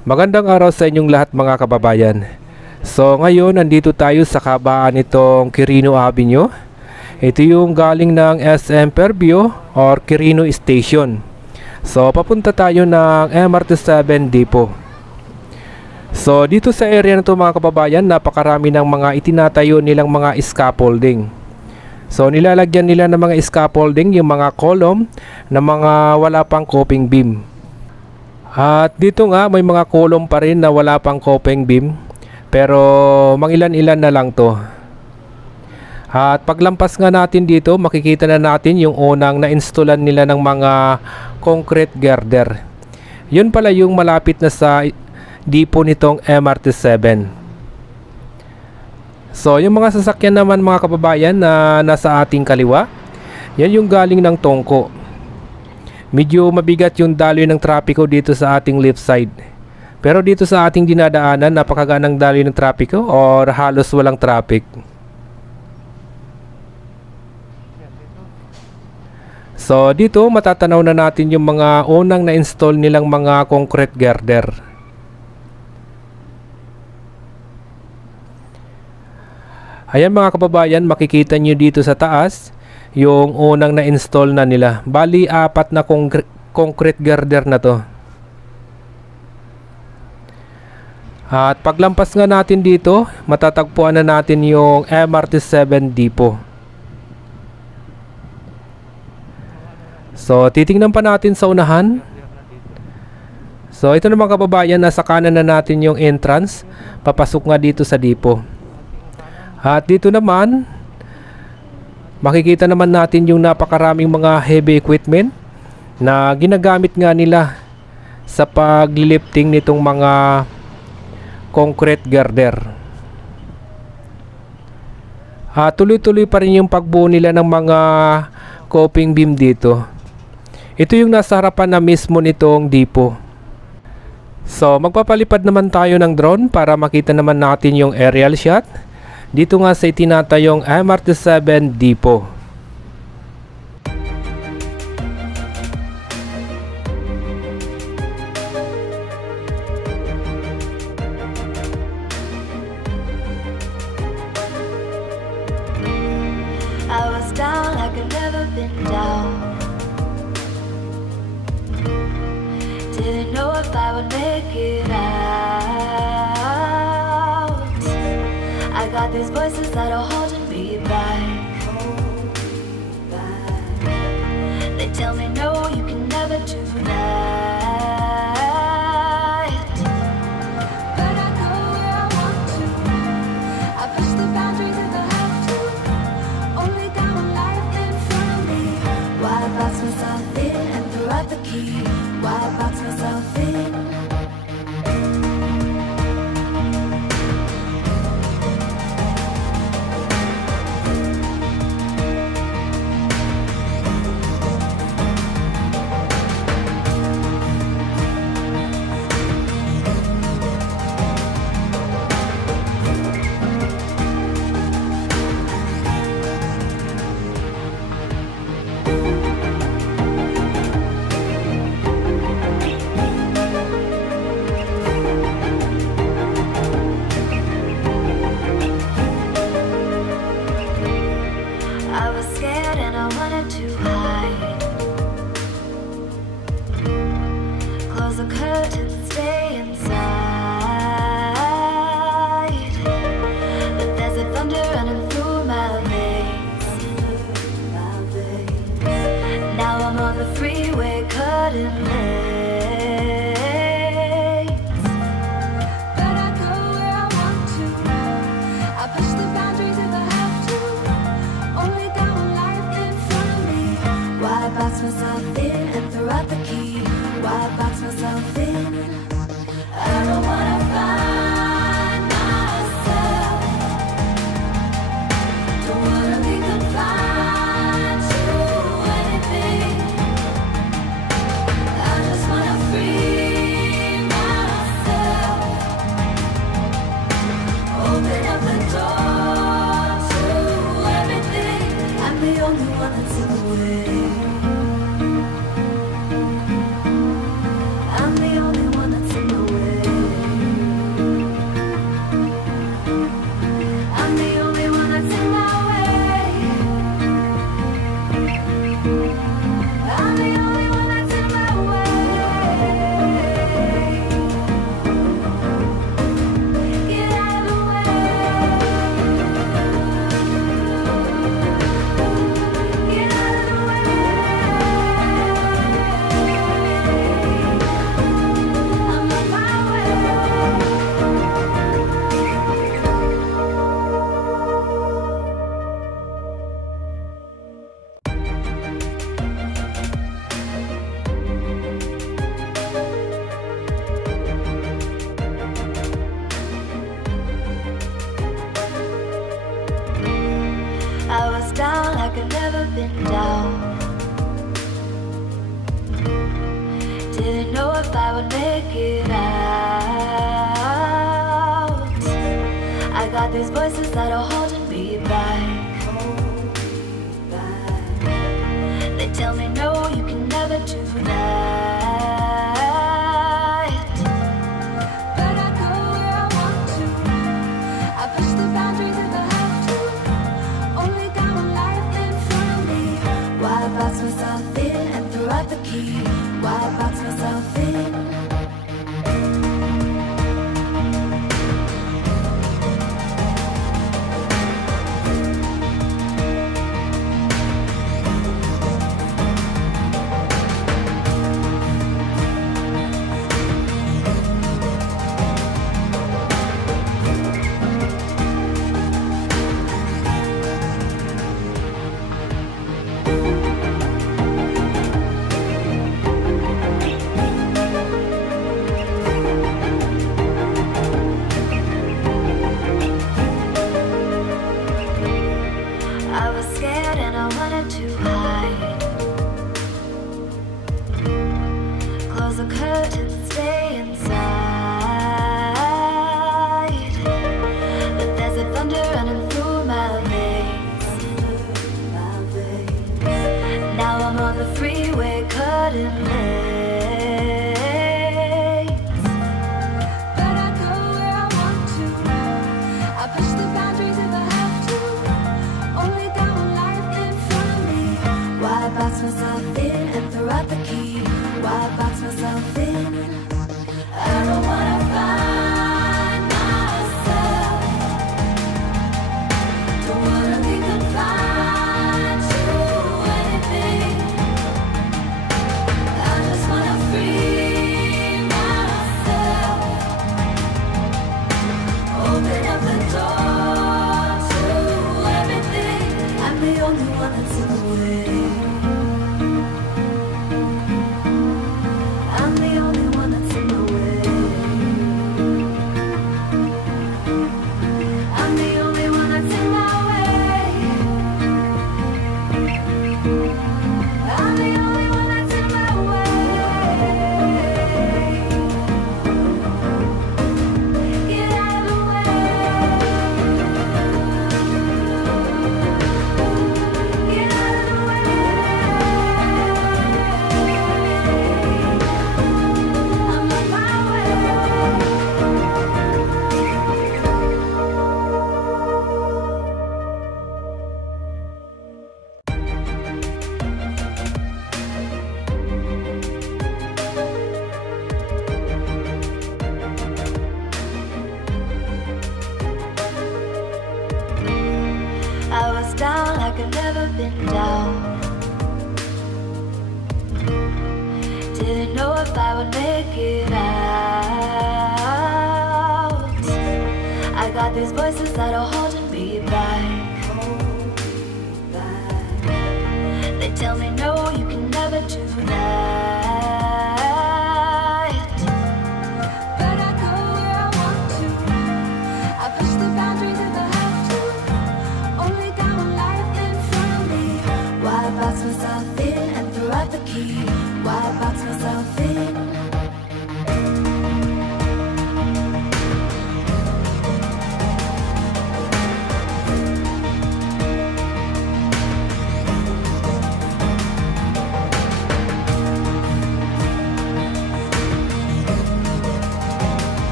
Magandang araw sa inyong lahat mga kababayan. So ngayon nandito tayo sa kabaan nitong Quirino Avenue. Ito yung galing ng SM Fairview or Quirino Station. So papunta tayo ng MRT7 Depot. So dito sa area na to mga kababayan, napakarami ng mga itinatayo nilang mga scaffolding. So nilalagyan nila ng mga scaffolding yung mga column na mga wala pang coping beam. At dito nga may mga column pa rin na wala pang coping beam, pero mangilan-ilan na lang to. At paglampas nga natin dito, makikita na natin yung unang na-installan nila ng mga concrete girder. Yun pala yung malapit na sa depot nitong MRT7. So yung mga sasakyan naman mga kababayan na nasa ating kaliwa, yan yung galing ng Tongko. Medyo mabigat yung daloy ng trapiko dito sa ating left side. Pero dito sa ating dinadaanan, napakaganang daloy ng trapiko or halos walang traffic. So dito matatanaw na natin yung mga unang na-install nilang mga concrete girder. Ayan mga kababayan, makikita nyo dito sa taas yung unang na-install na nila. Bali, 4 na concrete girder na to. At paglampas nga natin dito, matatagpuan na natin yung MRT7 Depot. So, titingnan pa natin sa unahan. So, ito na mga kababayan, nasa kanan na natin yung entrance. Papasok nga dito sa depot. At dito naman, makikita naman natin yung napakaraming mga heavy equipment na ginagamit nga nila sa paglilifting nitong mga concrete girder. Tuloy-tuloy pa rin yung pagbuo nila ng mga coping beam dito. Ito yung nasa harapan na mismo nitong depot. So magpapalipad naman tayo ng drone para makita naman natin yung aerial shot dito nga sa itinatayong MRT7 Depot. I was down like I've never been down. Didn't know if I would make it out. I got these voices that are holding me back. They tell me no, you can never do that. But I go where I want to. I push the boundaries if I have to. Only got one life in front of me. Why box myself in and throw out the key? Why box myself in? I was scared and I wanted to hide. Close the curtains and stay inside. But there's a thunder running through my veins. Now I'm on the freeway cutting lanes. But I go where I want to. I push the boundaries if I have to. Only got one life in front of me. Why box myself in and throw out the key? Why box myself in? I don't wanna find myself. Don't wanna be confined to anything. I just wanna free myself. Open up the door to everything. I'm the only one that's in the way. I'm the only one that's in the way. got these voices that are holding me back. They tell me no, you can never do that. But I go where I want to. I push the boundaries if I have to. Only got one life in front of me. Why box myself in and throw out the key? Why box myself in? I was scared and I wanted to hide. Close the curtains and stay inside. But there's a thunder running through my veins. Now I'm on the freeway cutting lanes. But I go where I want to. I push the boundaries if I have to. Only got one life in front of me. Why box myself in and throw out the key? Why box myself in? I don't wanna find myself. Don't wanna be confined to anything. I just wanna free myself. Open up the door to everything. I'm the only one that's in the way. I'm the only one that's in the way. I'm the only one that's in my way. I'm the only one that's in my way. Get out of the way. Get out of the way. I'm on my way. I was down like I'd never been down. Didn't know if I would make it out. I got these voices that are holding me back. They tell me no, you can never do that.